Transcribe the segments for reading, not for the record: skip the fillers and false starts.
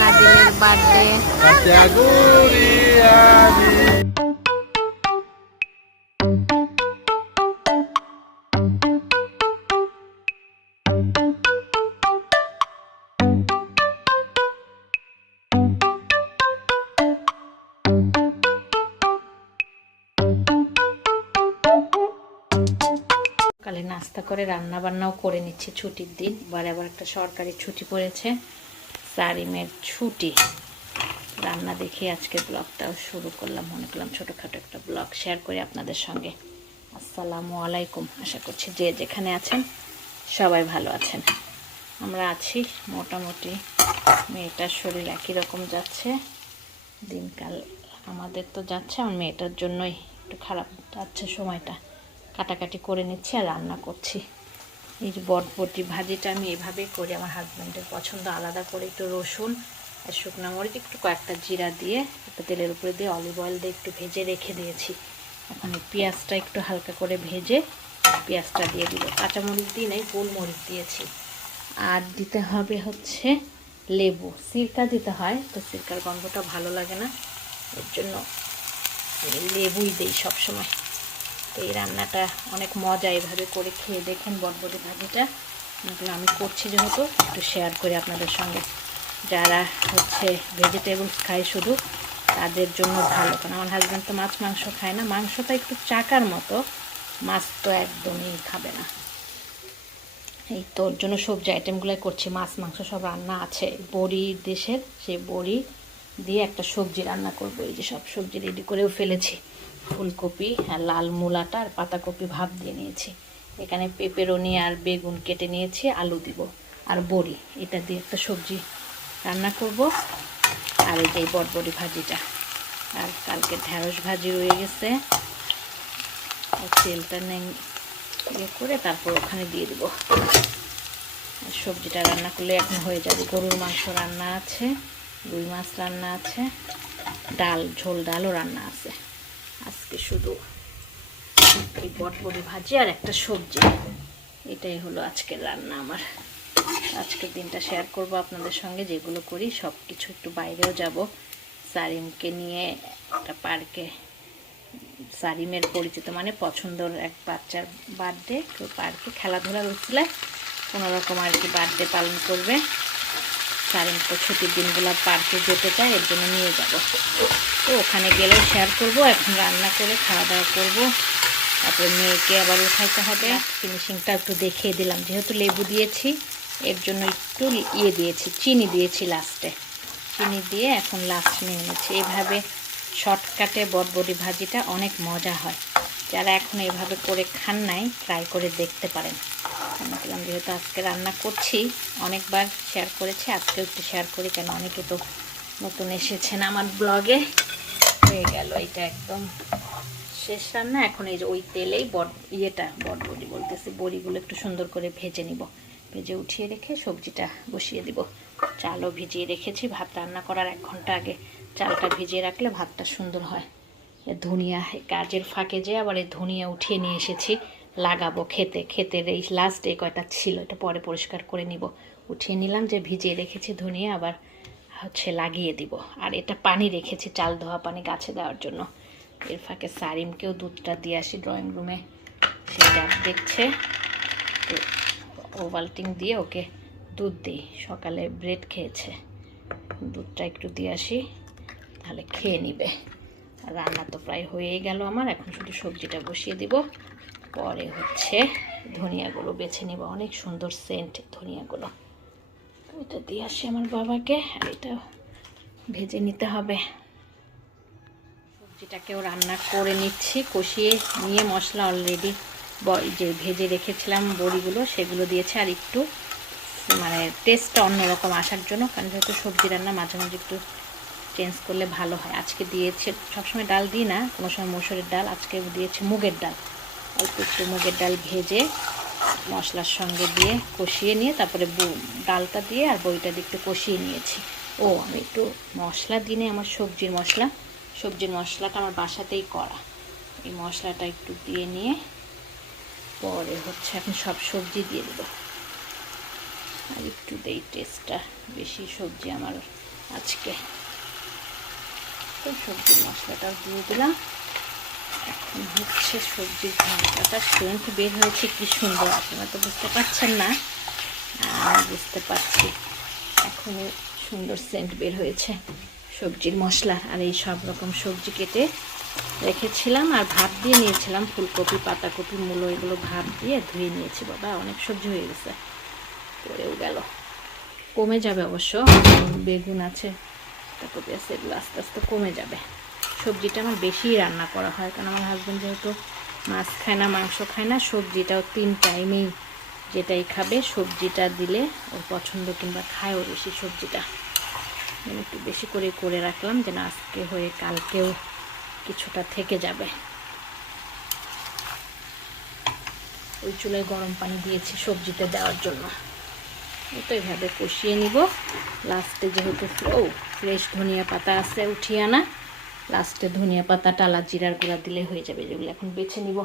নাদিলের birthday. সকালে নাস্তা করে রান্না বান্নাও করে নিচ্ছি, ছুটির দিন। আবার একটা সরকারি ছুটি পড়েছে, সারিমের ছুটি। রান্না দেখে আজকে ব্লগটাও শুরু করলাম, মনে করলাম ছোটোখাটো একটা ব্লগ শেয়ার করি আপনাদের সঙ্গে। আসসালামু আলাইকুম। আশা করছি যে যেখানে আছেন সবাই ভালো আছেন। আমরা আছি মোটামুটি। মেয়েটার শরীর একই রকম যাচ্ছে, দিনকাল আমাদের তো যাচ্ছে, আমার মেয়েটার জন্যই একটু খারাপ যাচ্ছে সময়টা। কাটাকাটি করে নিচ্ছি আর রান্না করছি। এই যে বটবটি ভাজিটা আমি এভাবেই করি, আমার হাজব্যান্ডের পছন্দ। আলাদা করে একটু রসুন আর শুকনো মরিচ, একটু কয়েকটা জিরা দিয়ে একটু তেলের উপরে দিয়ে অলিভ অয়েল দিয়ে একটু ভেজে রেখে দিয়েছি। এখন এই পেঁয়াজটা একটু হালকা করে ভেজে পেঁয়াজটা দিয়ে দিব। কাঁচামরিচ দিয়ে নেই, গোলমরিচ দিয়েছি। আর দিতে হবে হচ্ছে লেবু, সিরকা দিতে হয়, তো সিরকার গন্ধটা ভালো লাগে না, এর জন্য লেবুই দিই সবসময়। তো এই রান্নাটা অনেক মজা, এভাবে করে খেয়ে দেখেন বটবটি ভাজিটা। আমি করছি যেহেতু একটু শেয়ার করি আপনাদের সঙ্গে। যারা হচ্ছে ভেজিটেবলস খায় শুধু, তাদের জন্য ভালো। কারণ আমার হাজব্যান্ড তো মাছ মাংস খায় না, মাংসটা একটু চাকার মতো, মাছ তো একদমই খাবে না। এই তোর জন্য সবজি আইটেমগুলোই করছি, মাছ মাংস সব রান্না আছে। বড়ি দেশের, সেই বড়ি দিয়ে একটা সবজি রান্না করবো। এই যে সব সবজি রেডি করেও ফেলেছি, ফুলকপি আর লাল মূলাটা আর পাতাকপি ভাপ দিয়ে নিয়েছি। এখানে পেঁপেরনি আর বেগুন কেটে নিয়েছি, আলু দিব আর বড়ি, এটা দিয়ে একটা সবজি রান্না করব। আর এই যে বটবটি ভাজিটা, আর কালকে ঢেঁড়স ভাজি রয়ে গেছে, তেলটা ইয়ে করে তারপর ওখানে দিয়ে দিব। সবজিটা রান্না করলে এখন হয়ে যাবে। গরুর মাংস রান্না আছে, রুই মাছ রান্না আছে, ডাল, ঝোল ডালও রান্না আছে। আজকে শুধু এই বটবটি ভাজি আর একটা সবজি, এটাই হলো আজকের রান্না আমার। আজকের দিনটা শেয়ার করব আপনাদের সঙ্গে, যেগুলো করি সব কিছু। একটু বাইরেও যাব, সারিমকে নিয়ে একটা পার্কে। সারিমের পরিচিত মানে পছন্দের এক বাচ্চার বার্থডে, তো পার্কে খেলাধুলা হচ্ছিল, কোনোরকম আর কি বার্থডে পালন করবে। সারিম তো ছুটির দিনগুলো পার্কে যেতে চায়, এর জন্য নিয়ে যাব। তো ওখানে গেলেও শেয়ার করব। এখন রান্না করে খাওয়া দাওয়া করবো, তারপরে মেয়েকে আবার উঠাইতে হবে। ফিনিশিংটা একটু দেখিয়ে দিলাম, যেহেতু লেবু দিয়েছি এর জন্য একটু দিয়েছি, চিনি দিয়েছি লাস্টে, চিনি দিয়ে এখন লাস্ট নিয়ে নিচ্ছি। এইভাবে শর্টকাটে বটবটি ভাজিটা অনেক মজা হয়। যারা এখন এইভাবে করে খান নাই, ট্রাই করে দেখতে পারেন। বললাম যেহেতু আজকে রান্না করছি, অনেকবার শেয়ার করেছি, আজকেও একটু শেয়ার করি, কেন অনেকে তো নতুন এসেছেন আমার ব্লগে। হয়ে গেল এটা একদম শেষ রান্না। এখন এই যে ওই তেলেই বটবটি বলতেছি, বড়িগুলো একটু সুন্দর করে ভেজে নিব। ভেজে উঠিয়ে রেখে সবজিটা বসিয়ে দিব। চালও ভিজিয়ে রেখেছি, ভাত রান্না করার 1 ঘন্টা আগে চালটা ভিজিয়ে রাখলে ভাতটা সুন্দর হয়। ধনিয়া, কাজের ফাঁকে যে আবার এই ধনিয়া উঠিয়ে নিয়ে এসেছি, লাগাবো ক্ষেতের এই লাস্ট এই কয়টা ছিল, এটা পরে পরিষ্কার করে নিব। উঠিয়ে নিলাম, যে ভিজিয়ে রেখেছি ধনিয়া, আবার হচ্ছে লাগিয়ে দিব। আর এটা পানি রেখেছি, চাল ধোয়া পানি গাছে দেওয়ার জন্য। এর ফাঁকে সারিমকেও দুধটা দিয়ে আসি ড্রয়িং রুমে, সে ডাক দেখছে, তো ওভালটিন দিয়ে ওকে দুধ দিই। সকালে ব্রেড খেয়েছে, দুধটা একটু দিয়ে আসি, তাহলে খেয়ে নিবে। রান্না তো প্রায় হয়েই গেল আমার, এখন শুধু সবজিটা বসিয়ে দিব। পরে হচ্ছে ধনিয়াগুলো বেছে নিব, অনেক সুন্দর সেন্ট ধনিয়াগুলো। এটা দিয়ে আসি আমার বাবাকে, আর এটা ভেজে নিতে হবে। সবজিটাকেও রান্না করে নিচ্ছি, কষিয়ে নিয়ে মশলা অলরেডি যে ভেজে রেখেছিলাম বড়িগুলো, সেগুলো দিয়েছে। আর একটু মানে টেস্টটা অন্যরকম আসার জন্য, কারণ যেহেতু সবজি রান্না মাঝে মাঝে একটু চেঞ্জ করলে ভালো হয়। আজকে দিয়েছে, সবসময় ডাল দিই না, কোনো সময় মসুরের ডাল, আজকে দিয়েছে মুগের ডাল। অল্প একটু মুগের ডাল ভেজে মশলার সঙ্গে দিয়ে কষিয়ে নিয়ে তারপরে ডালটা দিয়ে আর বড়িটা দিয়ে একটু কষিয়ে নিয়েছি। ও আমি একটু মশলা দিনে, আমার সবজির মশলাটা আমার বাসাতেই করা, এই মশলাটা একটু দিয়ে নিয়ে পরে হচ্ছে এখন সব সবজি দিয়ে দেবো। আর একটু দেই, টেস্টটা বেশি সবজি আমার আজকে। তো সবজির মশলাটাও দিয়ে দিলাম। এখন হচ্ছে সবজির ঘন্টাটা সেন্ট বের হয়েছে কি সুন্দর, আপনারা তো বুঝতে পারছেন না, আমি বুঝতে পারছি। এখন সুন্দর সেন্ট বের হয়েছে সবজির মশলা। আর এই সব রকম সবজি কেটে রেখেছিলাম আর ভাত দিয়ে নিয়েছিলাম, ফুলকপি, পাতাকপি, মূলো, এগুলো ভাত দিয়ে ধুয়ে নিয়েছি। বাবা অনেক সবজি হয়ে গেছে, পড়েও গেল, কমে যাবে অবশ্য। বেগুন আছে, পাতাকপি আছে, এগুলো আস্তে আস্তে কমে যাবে। সবজিটা আমার বেশি রান্না করা হয়, কারণ আমার হাজব্যান্ড যেহেতু মাছ খায় না, মাংস খায় না, সবজিটাও 3 টাইমেই যেটাই খাবে সবজিটা দিলে ওর পছন্দ, কিংবা খায়ও বেশি সবজিটা। একটু বেশি করে করে রাখলাম যেন আজকে হয়ে কালকেও কিছুটা থেকে যাবে। ওই চুলায় গরম পানি দিয়েছি সবজিতে দেওয়ার জন্য। তো এইভাবে কষিয়ে নিব। লাস্টে যেহেতু ফ্রেশ ধনিয়া পাতা আছে উঠিয়ে আনা, লাস্টে ধনিয়া পাতা, টালা জিরার গুঁড়া দিলে হয়ে যাবে। যেগুলো এখন বেছে নিব।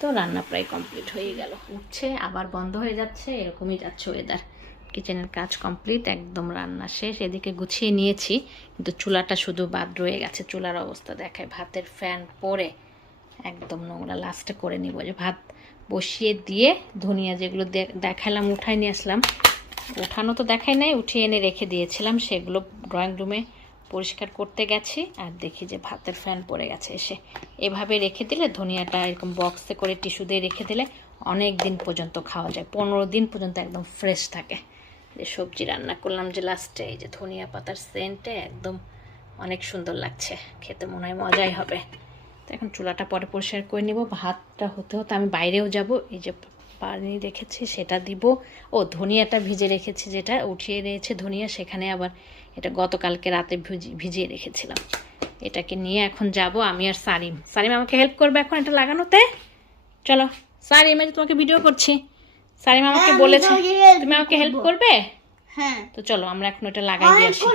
তো রান্না প্রায় কমপ্লিট হয়ে গেল। উঠছে আবার বন্ধ হয়ে যাচ্ছে, এরকমই যাচ্ছে ওয়েদার। কিচেনের কাজ কমপ্লিট, একদম রান্না শেষ। এদিকে গুছিয়ে নিয়েছি, কিন্তু চুলাটা শুধু বাদ রয়ে গেছে। চুলার অবস্থা দেখায়, ভাতের ফ্যান পরে একদম নোংরা। লাস্টে করে নিব। যে ভাত বসিয়ে দিয়ে ধনিয়া যেগুলো দেখালাম উঠাই নিয়ে আসলাম, উঠানো তো দেখাই নাই, উঠিয়ে এনে রেখে দিয়েছিলাম, সেগুলো ড্রয়িং রুমে পরিষ্কার করতে গেছি। আর দেখি যে ভাতের ফ্যান পড়ে গেছে। এসে এভাবে রেখে দিলে, ধনিয়াটা এরকম বক্সে করে টিস্যু দিয়ে রেখে দিলে অনেক দিন পর্যন্ত খাওয়া যায়, 15 দিন পর্যন্ত একদম ফ্রেশ থাকে। যে সবজি রান্না করলাম যে লাস্টে, এই যে ধনিয়া পাতার সেন্টে একদম অনেক সুন্দর লাগছে, খেতে মনে হয় মজাই হবে। তো এখন চুলাটা পরে পরিষ্কার করে নিব। ভাতটা হতে হতে আমি বাইরেও যাব। এই যে পানি রেখেছি সেটা দিব। ও ধনিয়াটা ভিজে রেখেছি, যেটা উঠিয়ে রয়েছে ধনিয়া, সেখানে আবার এটা গতকালকে রাতে ভিজিয়ে রেখেছিলাম। এটাকে নিয়ে এখন যাব আমি আর সারিম। সারিম আমাকে হেল্প করবে এখন এটা লাগানোতে। চলো সারিম, আমি তোমাকে ভিডিও করছি। সারিম আমাকে বলেছে তুমি আমাকে হেল্প করবে। হ্যাঁ, তো চলো আমরা এখন এটা লাগাই দিয়ে আসি।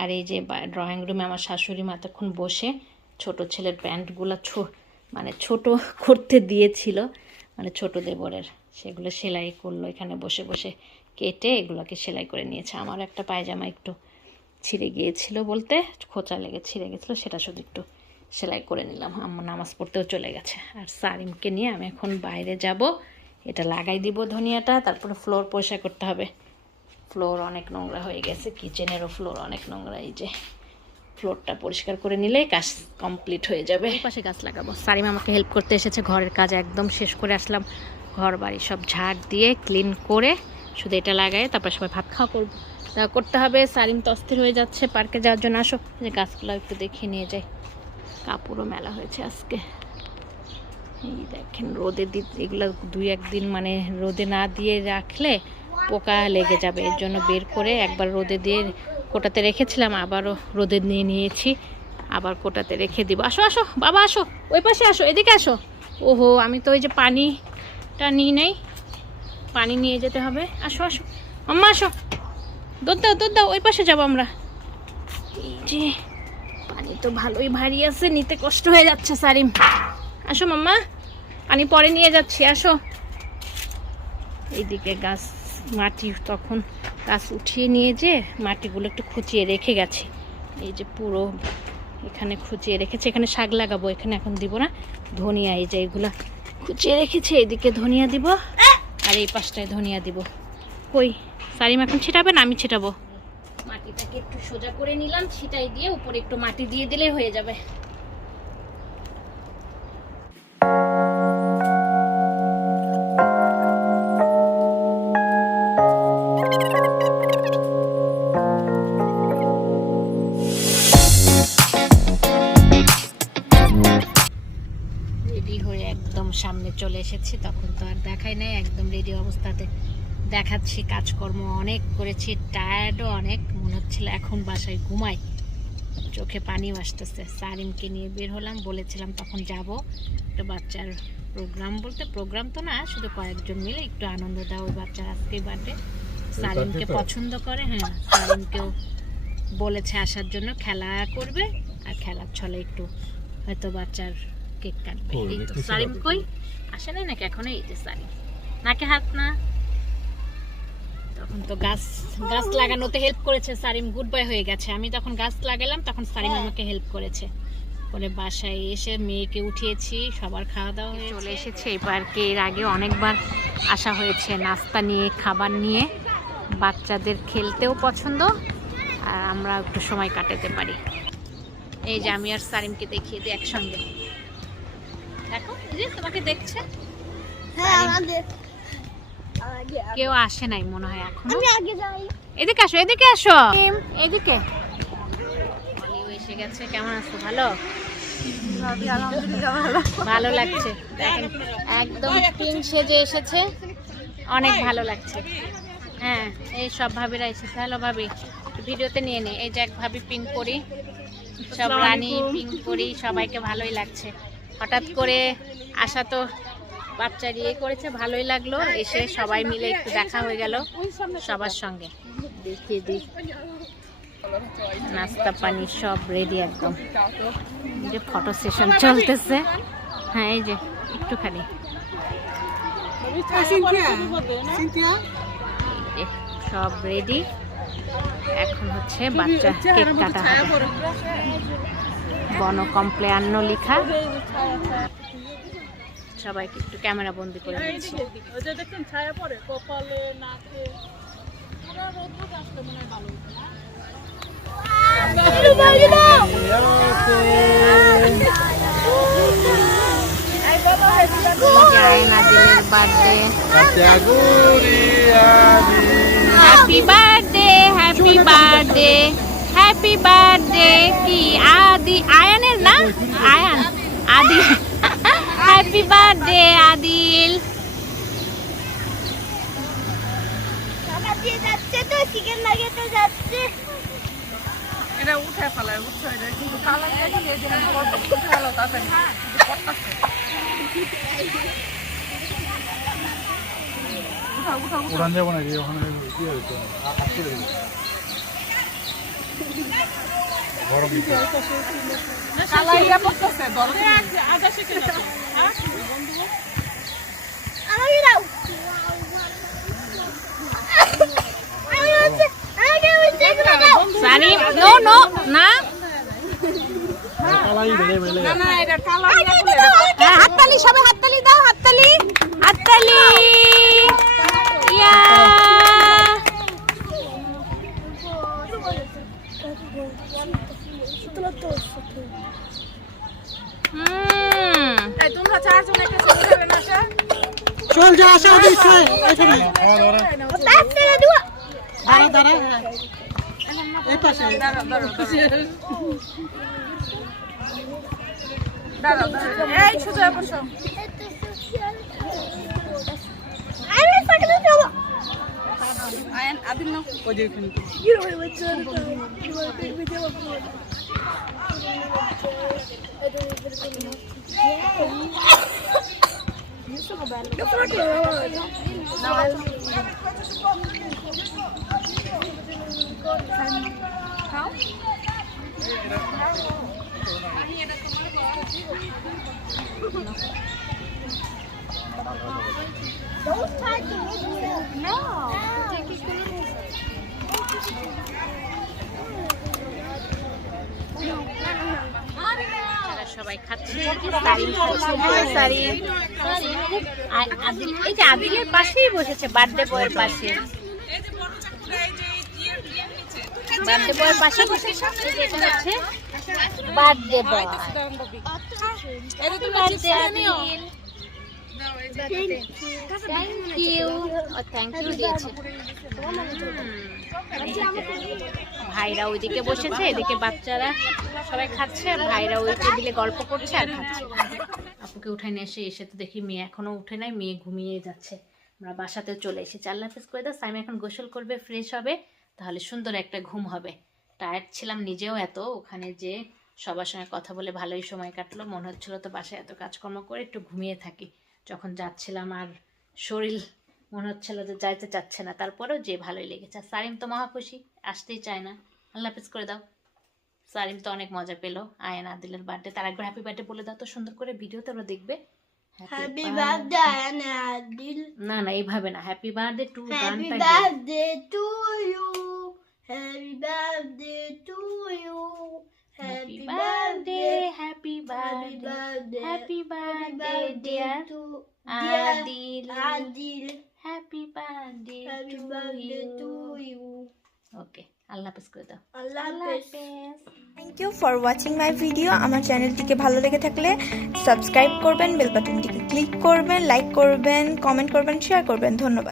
আর এই যে ড্রয়িং রুমে আমার শাশুড়ি মা তখন বসে ছোট ছেলের প্যান্টগুলো মানে ছোট করতে দিয়েছিল, মানে ছোট দেবরের, সেগুলো সেলাই করলো এখানে বসে বসে, কেটে এগুলোকে সেলাই করে নিয়েছে। আমার একটা পায়জামা একটু ছিঁড়ে গিয়েছিল, বলতে খোঁচা লেগে ছিঁড়ে গেছিলো, সেটা শুধু একটু সেলাই করে নিলাম। আমার নামাজ পড়তেও চলে গেছে। আর সারিমকে নিয়ে আমি এখন বাইরে যাব, এটা লাগাই দিব ধনিয়াটা, তারপরে ফ্লোর পরিষ্কার করতে হবে। ফ্লোর অনেক নোংরা হয়ে গেছে, কিচেনেরও ফ্লোর অনেক নোংরা। এই যে ফ্লোরটা পরিষ্কার করে নিলেই কাজ কমপ্লিট হয়ে যাবে। পাশে গাছ লাগাবো। সারিম আমাকে হেল্প করতে এসেছে, ঘরের কাজ একদম শেষ করে আসলাম। ঘর বাড়ি সব ঝাড় দিয়ে ক্লিন করে শুধু এটা লাগাই, তারপর সবাই ভাত খাওয়া করতে হবে। সারিম তো অস্থির হয়ে যাচ্ছে পার্কে যাওয়ার জন্য। আসো যে গাছগুলো একটু দেখিয়ে নিয়ে যাই। কাপড়ও মেলা হয়েছে আজকে। এই দেখেন রোদে এগুলো 2-1 দিন মানে রোদে না দিয়ে রাখলে পোকা লেগে যাবে, এর জন্য বের করে একবার রোদে দিয়ে কোটাতে রেখেছিলাম, আবারও রোদে নিয়ে নিয়েছি, আবার কোটাতে রেখে দিব। আসো আসো বাবা, আসো ওই পাশে আসো, এদিকে আসো। ওহো, আমি তো ওই যে পানিটা নিই নাই, পানি নিয়ে যেতে হবে। আসো আসো আম্মা, আসো, দুধ দাও দুধ দাও, ওই পাশে যাবো আমরা। এই যে পানি তো ভালোই ভারী আছে, নিতে কষ্ট হয়ে যাচ্ছে সারিম। আসো মাম্মা, পানি পরে নিয়ে যাচ্ছি, আসো। এইদিকে গাছ মাটি, তখন গাছ উঠিয়ে নিয়ে যে মাটিগুলো একটু খুঁচিয়ে রেখে গেছি। এই যে পুরো এখানে খুঁচিয়ে রেখেছি, এখানে শাক লাগাবো, এখানে এখন দিব না। ধনিয়া এই যে এগুলা খুঁচিয়ে রেখেছি, এইদিকে ধনিয়া দিব, আর এই পাশটায় ধনিয়া দিব। কই সারিম এখন ছিটাবে না, আমি ছিটাবো। মাটিটাকে একটু সোজা করে নিলাম, ছিটাই দিয়ে উপরে একটু মাটি দিয়ে দিলেই হয়ে যাবে। সামনে চলে এসেছি, তখন তো আর দেখাই নাই, একদম রেডি অবস্থাতে দেখাচ্ছি। কাজকর্ম অনেক করেছি, টায়ার্ডও অনেক, মনে হচ্ছিল এখন বাসায় ঘুমাই, চোখে পানিও আসতেছে। সারিমকে নিয়ে বের হলাম, বলেছিলাম তখন যাব একটা বাচ্চার প্রোগ্রাম, বলতে প্রোগ্রাম তো না, শুধু কয়েকজন মিলে একটু আনন্দ দাও, ওই বাচ্চার আজকেই বার্থডে, সারিমকে পছন্দ করে। হ্যাঁ, সারিমকেও বলেছে আসার জন্য, খেলা করবে, আর খেলার ছলে একটু হয়তো বাচ্চার কেক কাটবে। এই তো সারিম কই আসে নাই নাকি এখনো? এই যে সারিম, নাকে হাত না। তখন তো গাছ লাগানোতে হেল্প করেছে সারিম, গুড বাই হয়ে গেছে। আমি তখন গাছ লাগালাম, তখন সারিম আমাকে হেল্প করেছে। পরে বাসায় এসে মেয়েকে উঠিয়েছি, সবার খাওয়া দাওয়া হয়ে চলে এসেছে এই পার্কে। এর আগে অনেকবার আসা হয়েছে, নাস্তা নিয়ে, খাবার নিয়ে। বাচ্চাদের খেলতেও পছন্দ, আর আমরা একটু সময় কাটাতে পারি। এই যে আমি আর সারিমকে দেখিয়ে দিই একসঙ্গে। দেখো এই যে তোমাকে দেখছে। কেউ আসে নাই মনে হয় এখনো। এদিকে আসো, এদিকে আসো, এদিকে। অলিও এসে গেছে। কেমন আছো? ভালো? ভালো লাগছে। দেখেন একদম পিঙ্ক সেজে এসেছে, অনেক ভালো লাগছে। হ্যাঁ, এই সব ভাবিরা এসেছে। হ্যালো ভাবি, ভিডিওতে নিয়ে নে। এই যে এক ভাবি পিঙ্ক পরি, সব রানী পিঙ্ক পরি, সবাইকে ভালোই লাগছে। হঠাৎ করে আসা তো বাচ্চা ইয়ে করেছে, ভালোই লাগলো। এসে সবাই মিলে একটু দেখা হয়ে গেল সবার সঙ্গে। দেখিয়ে দিই, নাস্তা পানি সব রেডি একদম। এই যে ফটো সেশন চলতেছে। হ্যাঁ, এই যে একটুখানি সব রেডি। এখন হচ্ছে বাচ্চা কেক কাটা হবে। বন কমপ্লেয়ান্ন লেখা। সবাইকে একটু ক্যামেরা বন্দি করে দিচ্ছি। নাদিলের birthday. Happy birthday, happy birthday, happy birthday. কি আদি? আয়ানের না? আয়ান, আদি। Happy birthday Adil. যাচ্ছে তো চিকেন লাগাতে যাচ্ছে। এটা উঠে ফেলায়, উঠছে এটা কিন্তু কালা গেছে এই যে উঠে ফেলা তাড়াতাড়ি পড়তাছে। উড়ান যাব নাকি ওখানে? কি হইছে? গরম দিতে কালা ইয়া পড়তাছে, ধরো আদা শিখে যাচ্ছে। হ্যাঁ বন্ধু, আমাকে দাও। সানি নো নো না, কালাই বেলে বেলে না না, এটা কালাই না বলে। হ্যাঁ, হাততালি, সবাই হাততালি দাও, হাততালি, হাততালি। ইয়া এই তোমরা চারজন একটা ছবি নেবে না? চল যা, আসো দিছে এখানে। দাঁড়া দাঁড়া দাঁড়া, এই পাশে দাঁড়া দাঁড়া দাঁড়া দাঁড়া, এই সোজা বসো। আরে ফটো দাও। আয়ান আদিল না ওই যে এখানে কি রে বাচ্চা ভিডিও আপলোড। সবাই খাচ্ছে। এই যে আদিলের পাশেই বসেছে, বার্থডে বয়ের পাশে। বার্থডে বয়ের পাশে বসেছে। এটা হচ্ছে birthday boy. Thank you, thank you দিয়েছে। ভাইরা ওইদিকে বসেছে, এদিকে বাচ্চারা সবাই খাচ্ছে, আর ভাইরা ওই টেবিলে গল্প করছে আর খাচ্ছে। আপুকে উঠাই নিয়ে এসে তো দেখি মেয়ে এখনো উঠে নাই, মেয়ে ঘুমিয়ে যাচ্ছে। আমরা বাসাতেও চলে এসেছি। আল্লাহ হাফেজ করে দাও। সাইমা এখন গোসল করবে, ফ্রেশ হবে, তাহলে সুন্দর একটা ঘুম হবে। টায়ার্ড ছিলাম নিজেও এত, ওখানে যে সবার সঙ্গে কথা বলে ভালোই সময় কাটলো। মনে হচ্ছিল তো বাসায় এত কাজকর্ম করে একটু ঘুমিয়ে থাকি। যখন যাচ্ছিলাম আর শরীর মনে হচ্ছিল যে যাইতে চাচ্ছে না, তারপরেও যে ভালোই লেগেছে। সারিম তো মহা খুশি, আসতেই চায় না। আল্লাহ হাফেজ করে দাও। সারিম তো অনেক মজা পেলো আয়ান আদিলের বার্থডে। তার একবার হ্যাপি বার্থডে বলে দাও তো সুন্দর করে, ভিডিওতে ওরা দেখবে। Happy birthday, Ayan Adil. না না এইভাবে না, happy birthday to Happy birthday to you. Happy birthday to you. Happy birthday happy birthday happy birthday dear to Adil, Adil. Happy birthday Happy to birthday to you. you. Okay, Allah হাফেজ করে দাও। Allah Allah Hafiz. হাফেজ। Thank you for watching my video. আমার চ্যানেলটিকে ভালো লেগে থাকলে subscribe করবেন, বেল বাটনটিকে ক্লিক করবেন, লাইক করবেন, কমেন্ট করবেন, শেয়ার করবেন। ধন্যবাদ।